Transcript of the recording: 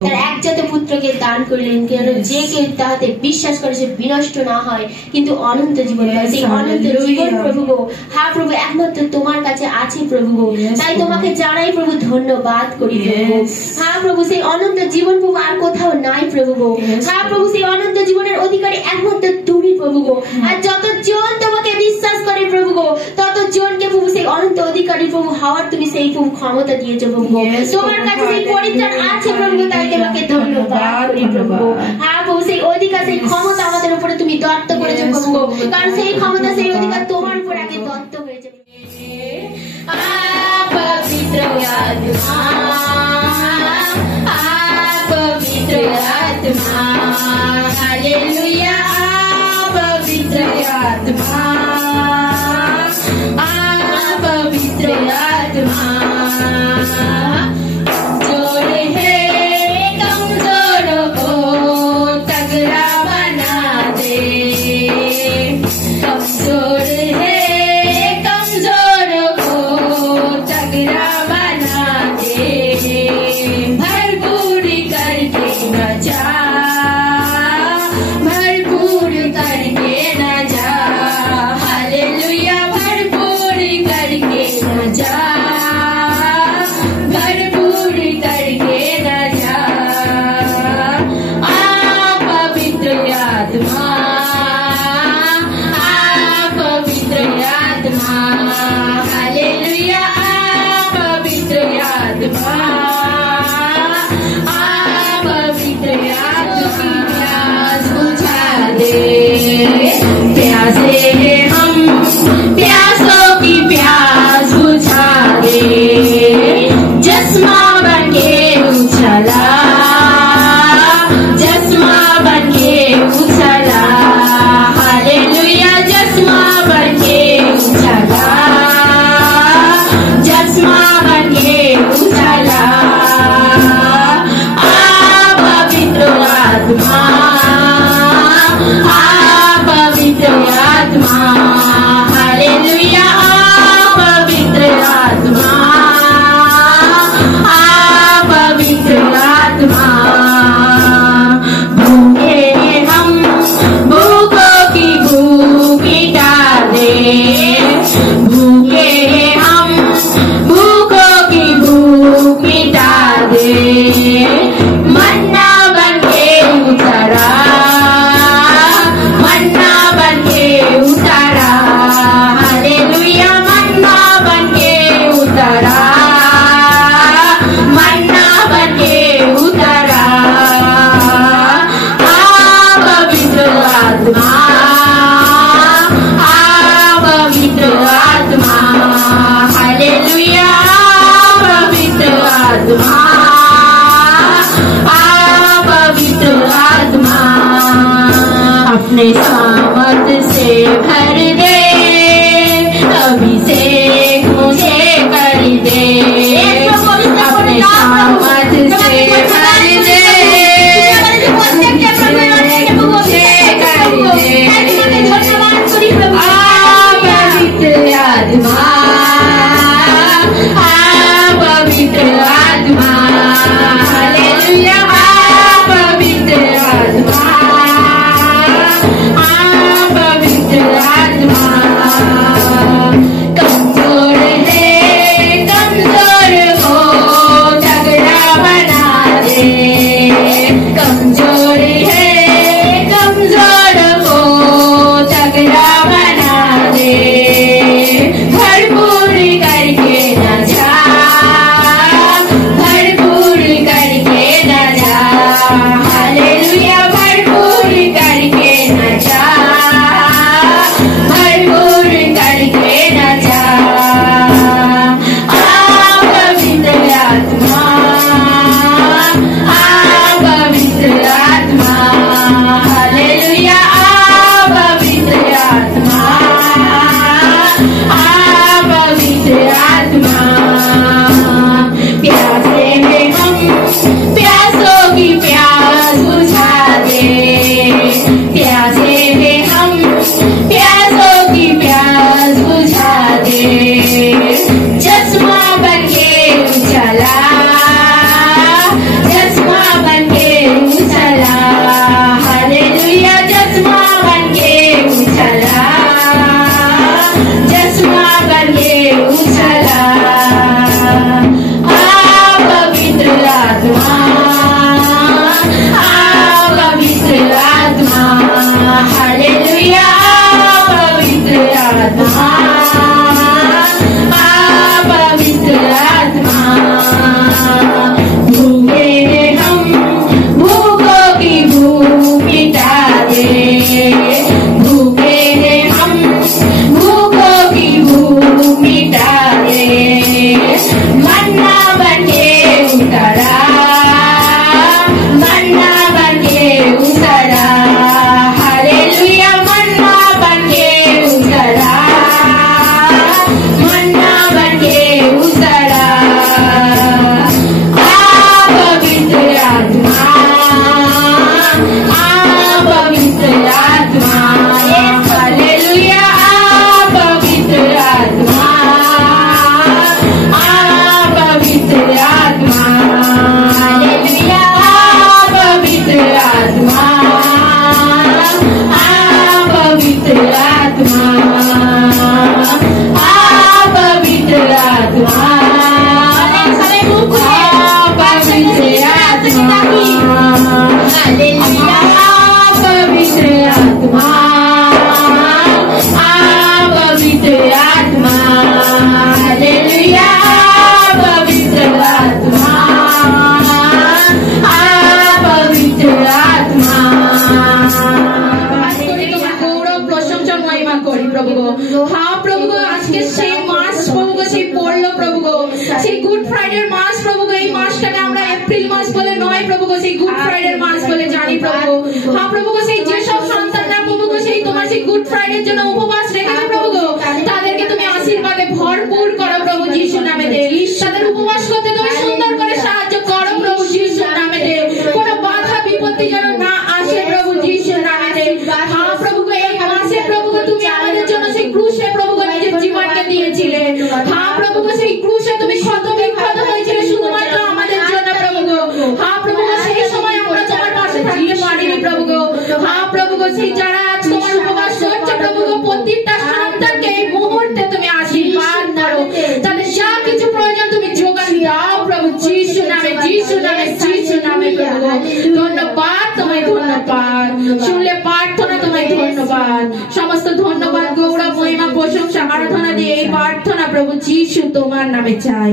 তার একজাত পুত্রকে দান করলেন কেন যে কেউ তাহাতে বিশ্বাস করে সে বিনষ্ট না হয় কিন্তু অনন্ত জীবন পায়। সেই অনন্ত জীবন প্রভু গো, হ্যাঁ প্রভু একমাত্র তোমার কাছে আছে প্রভু গো, তাই তোমাকে জানাই প্রভু ধন্যবাদ করি প্রভু। হ্যাঁ প্রভু সেই অনন্ত জীবন প্রভু আর কোথাও নাই প্রভু গো। হ্যাঁ প্রভু সেই অনন্ত জীবনের অধিকারী একমাত্র তুমি প্রভু গো। আর যতজন তোমাকে বিশ্বাস করে প্রভু গো ততজনকে প্রভু সেই অনন্ত অধিকারী প্রভু হওয়ার তুমি সেই প্রভু ক্ষমতা দিয়েছো প্রভু গো। তোমার কাছে সেই পরিত্রাণ আছে প্রভু গো, তাই তোমাকে ধন্যবাদ করি প্রভু। হ্যাঁ প্রভু সেই অধিকার সেই ক্ষমতা আমাদের উপরে তুমি দত্ত করেছো প্রভু গো, কারণ সেই ক্ষমতা সেই অধিকার তোমার উপর আগে দত্ত হয়েছে। পবিত্র আত্মা, পবিত্র আত্মা, হালেলুয়া, পবিত্র আত্মা, पवित्र आत्मा जोड़ है कमजोरों को तगड़ा बना दे, कमजोर है कमजोरों को तगड़ा बना दे, भरपूर करके न जा, भरपूर करके न जा, हालेलुया, भरपूर करके न जा, भरपूर करके न जा, पवित्र आत्मा, पवित्र आत्मा, हालेलुया, पवित्र आत्मा, पवित्र आत्मा प्यास बुझा दे, प्यासे हैं हम प्यासों की प्यास बुझा दे, जस्मा बनके उछला, जस्मा बनके उछला, हालेलुया, जस्मा बनके उछला, जस्मा बनके उछला, पवित्र आत्मा, पवित्र आत्मा, हालेलुया, पवित्र आत्मा, पवित्र आत्मा, भूखे हम भूखों की भूख मिटा दे, भूखे हम भूखों की भूख मिटा दे, मन्ना बनके उतरा, मन्ना बनके उतरा, हालेलुया, मन्ना बनके उतरा, मन्ना बनके उतरा, पवित्र आत्मा, पवित्र आत्मा, हालेलुया, पवित्र आत्मा, पवित्र आत्मा, अपने सामर्थ से भर दे, अभिषेक मुझे कर दे, अपने सामर्थ से भर दे, मुझे कर दे, पवित्र आत्मा, पवित्र आत्मा, हालेलुया, पवित्र आत्मा, पवित्र आत्मा, कमजोर है कमजोर को तगड़ा बना दे, कमजोर है कमजोर को तगड़ा बना दे, भरपूर करके न जा, भरपूर करके न जा, हालेलुया, भरपूर करके न जा, भरपूर करके न जा, पवित्र आत्मा, पवित्र आत्मा, সেই গুড ফ্রাইডে মাস বলে জানি প্রভু। হ্যাঁ প্রভু গো, সেই যেসব সন্তানরা প্রভু গো সেই তোমার সেই গুড ফ্রাইডের জন্য উপবাস রেখেছে প্রভু গো, তাদেরকে তুমি আশীর্বাদে ভরপুর করো প্রভু যিশু নামে দে। তাদের উপবাস করতে তুমি সুন্দর করে সাহায্য করো প্রভু যিশু নামে দে। কোনো বাধা বিপত্তি যেন না আসে প্রভু যিশু নামে দে। হ্যাঁ প্রভু গো, এই মাসে প্রভু গো তুমি আমাদের জন্য সেই ক্রুশে প্রভু গো নিজের জীবনকে দিয়েছিলে। হ্যাঁ প্রভু গো, সেই ক্রুশে তুমি ক্ষত বিক্ষত হয়েছিলে শুধুমাত্র আমাদের জন্য প্রভু গো। হ্যাঁ প্রভু গো, সেই সময় আমরা তোমার পাশে থাকতে পারিনি প্রভু গো। হ্যাঁ প্রভু গো, সেই যারা আজ তোমার উপবাস করছে প্রভু গো, প্রত্যেকটা সন্তানকে এই মুহূর্তে তুমি আশীর্বাদ করো। তাদের যা কিছু প্রয়োজন তুমি যোগান দাও প্রভু যিশু নামে, যিশু নামে, যিশু নামে প্রভু গো। ধন্যবাদ তোমায়, ধন্যবাদ। শুনলে প্রার্থনা তোমায় ধন্যবাদ। সমস্ত ধন্যবাদ, গৌরব, মহিমা, প্রশংসা, আরাধনা দিয়ে এই প্রার্থনা প্রভু যিশু তোমার নামে চাই।